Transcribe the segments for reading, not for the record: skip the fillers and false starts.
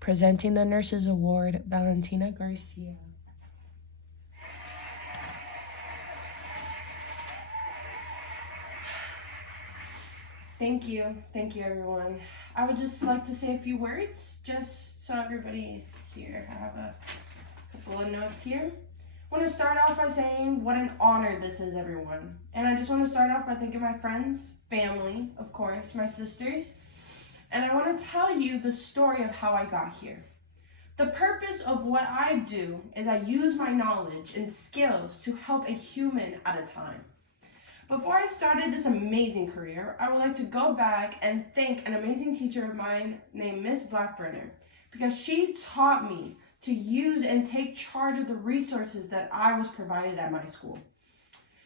Presenting the Nurses Award, Valentina Garcia. Thank you everyone. I would just like to say a few words, just so everybody here. I have a couple of notes here. I want to start off by saying what an honor this is, everyone. And I just want to start off by thanking my friends, family, of course, my sisters. And I want to tell you the story of how I got here. The purpose of what I do is I use my knowledge and skills to help a human at a time. Before I started this amazing career, I would like to go back and thank an amazing teacher of mine named Miss Blackburner, because she taught me to use and take charge of the resources that I was provided at my school.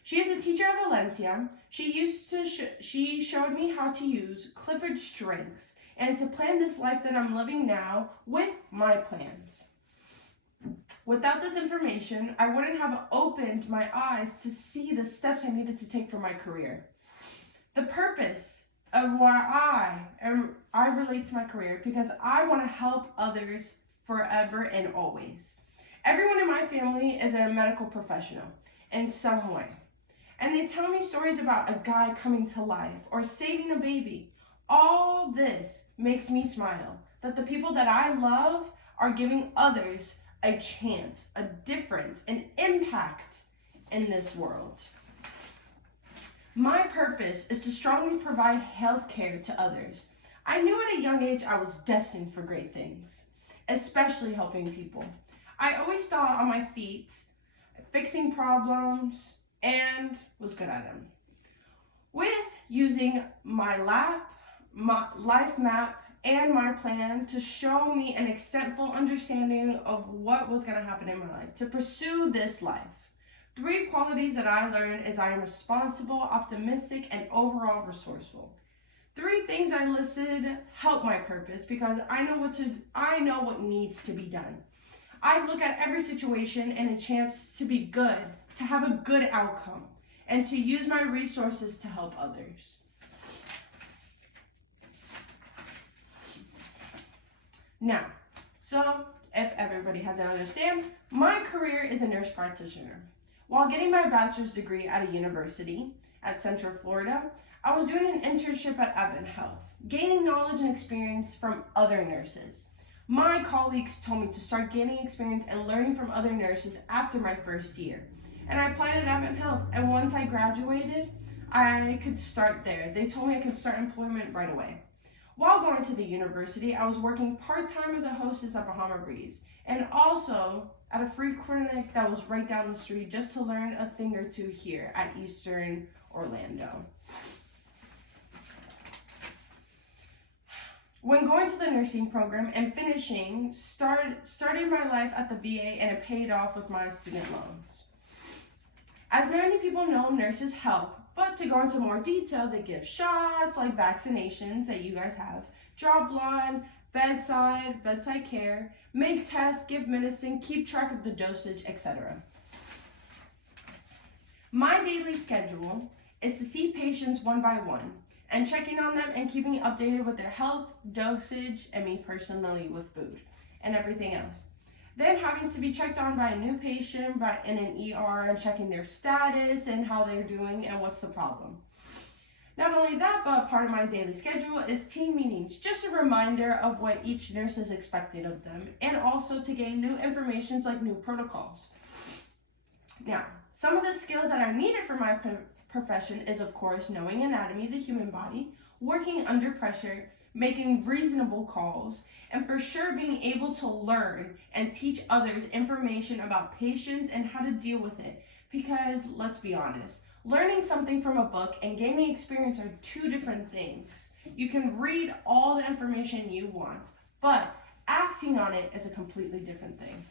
She is a teacher at Valencia. She showed me how to use Clifford's strengths and to plan this life that I'm living now with my plans. Without this information, I wouldn't have opened my eyes to see the steps I needed to take for my career. The purpose of why I relate to my career, because I want to help others forever and always. Everyone in my family is a medical professional in some way. And they tell me stories about a guy coming to life or saving a baby. All this makes me smile, that the people that I love are giving others a chance, a difference, an impact in this world. My purpose is to strongly provide health care to others. I knew at a young age I was destined for great things, especially helping people. I always thought on my feet, fixing problems, and was good at them. With using my life map, and my plan to show me an extentful understanding of what was going to happen in my life, to pursue this life. 3 qualities that I learned is I am responsible, optimistic, and overall resourceful. 3 things I listed help my purpose because I know what needs to be done. I look at every situation and a chance to be good, to have a good outcome, and to use my resources to help others. Now, so if everybody hasn't understand, my career is a nurse practitioner. While getting my bachelor's degree at a university at Central Florida, I was doing an internship at Advent Health, gaining knowledge and experience from other nurses. My colleagues told me to start gaining experience and learning from other nurses after my first year. And I applied at Advent Health, and once I graduated, I could start there. They told me I could start employment right away. While going to the university, I was working part-time as a hostess at Bahama Breeze, and also at a free clinic that was right down the street just to learn a thing or two here at Eastern Orlando. When going to the nursing program and finishing, started my life at the VA, and it paid off with my student loans. As many people know, nurses help, but to go into more detail, they give shots like vaccinations that you guys have, draw blood, bedside care, make tests, give medicine, keep track of the dosage, etc. My daily schedule is to see patients one by one and checking on them and keeping updated with their health, dosage, and me personally with food and everything else. Then having to be checked on by a new patient in an ER and checking their status and how they're doing and what's the problem. Not only that, but part of my daily schedule is team meetings, just a reminder of what each nurse is expected of them, and also to gain new information like new protocols. Now, some of the skills that are needed for my profession is, of course, knowing anatomy of the human body, working under pressure, making reasonable calls, and for sure being able to learn and teach others information about patients and how to deal with it. Because let's be honest, learning something from a book and gaining experience are 2 different things. You can read all the information you want, but acting on it is a completely different thing.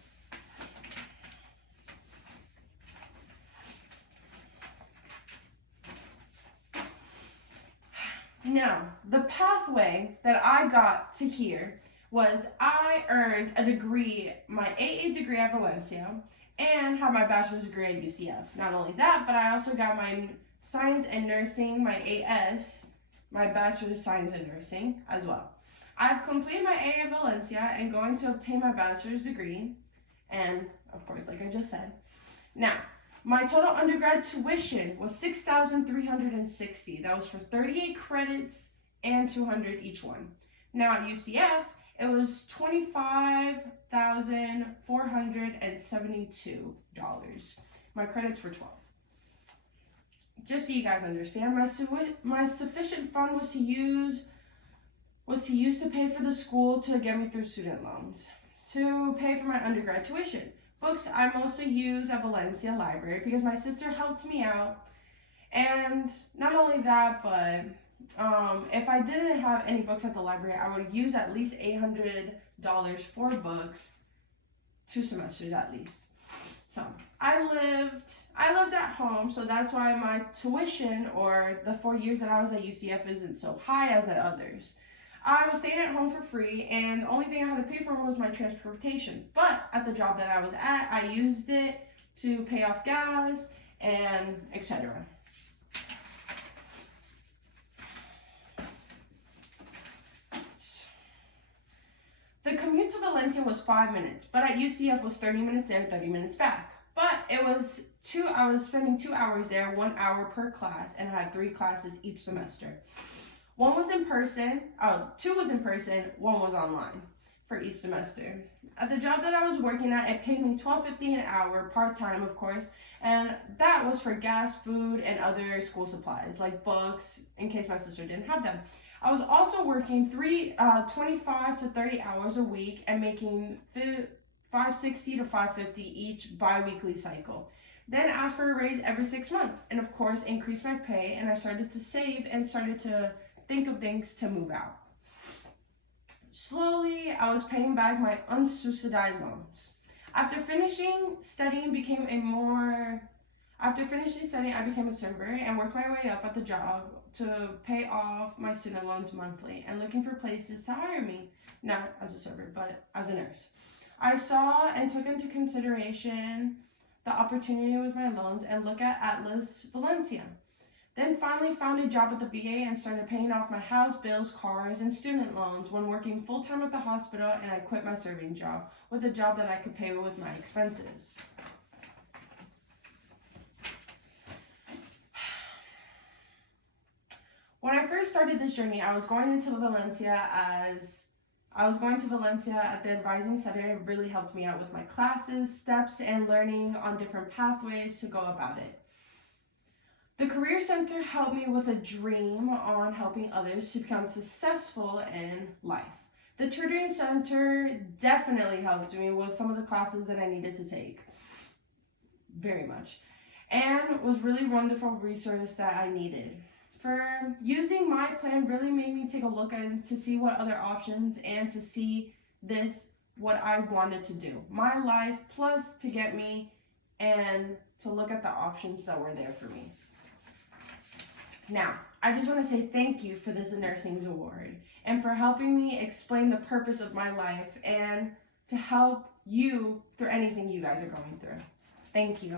Now, the pathway that I got to here was I earned a degree, my AA degree at Valencia, and have my bachelor's degree at UCF. Not only that, but I also got my science and nursing, my AS, my bachelor's of science in nursing as well. I've completed my AA at Valencia and going to obtain my bachelor's degree. And of course, like I just said. Now, my total undergrad tuition was $6,360. That was for 38 credits and 200 each one. Now at UCF, it was $25,472. My credits were 12. Just so you guys understand, my sufficient fund was to use to pay for the school to get me through student loans, to pay for my undergrad tuition. Books I mostly use at Valencia Library because my sister helped me out. And not only that, but if I didn't have any books at the library, I would use at least $800 for books, 2 semesters at least. So I lived at home, so that's why my tuition, or the 4 years that I was at UCF, isn't so high as at others. I was staying at home for free, and the only thing I had to pay for was my transportation. But at the job that I was at, I used it to pay off gas and etc. The commute to Valencia was 5 minutes, but at UCF was 30 minutes there, 30 minutes back. But I was spending 2 hours there, 1 hour per class, and I had 3 classes each semester. 2 was in person, 1 was online for each semester. At the job that I was working at, it paid me $12.50 an hour, part-time of course, and that was for gas, food, and other school supplies, like books, in case my sister didn't have them. I was also working 25 to 30 hours a week and making $560 to $550 each bi-weekly cycle. Then asked for a raise every 6 months, and of course increased my pay, and I started to save and started to think of things to move out. Slowly, I was paying back my unsuicide loans. After finishing studying, I became a server and worked my way up at the job to pay off my student loans monthly and looking for places to hire me, not as a server, but as a nurse. I saw and took into consideration the opportunity with my loans and look at Atlas Valencia. Then finally found a job at the VA and started paying off my house bills, cars, and student loans when working full-time at the hospital, and I quit my serving job with a job that I could pay with my expenses. When I first started this journey, I was going to Valencia at the advising center. It really helped me out with my classes, steps, and learning on different pathways to go about it. The Career Center helped me with a dream on helping others to become successful in life. The Tutoring Center definitely helped me with some of the classes that I needed to take. Very much. And was really wonderful resource that I needed. For using my plan really made me take a look at to see what other options and to see what I wanted to do. My life plus to get me and to look at the options that were there for me. Now, I just want to say thank you for this Nursings Award and for helping me explain the purpose of my life and to help you through anything you guys are going through. Thank you.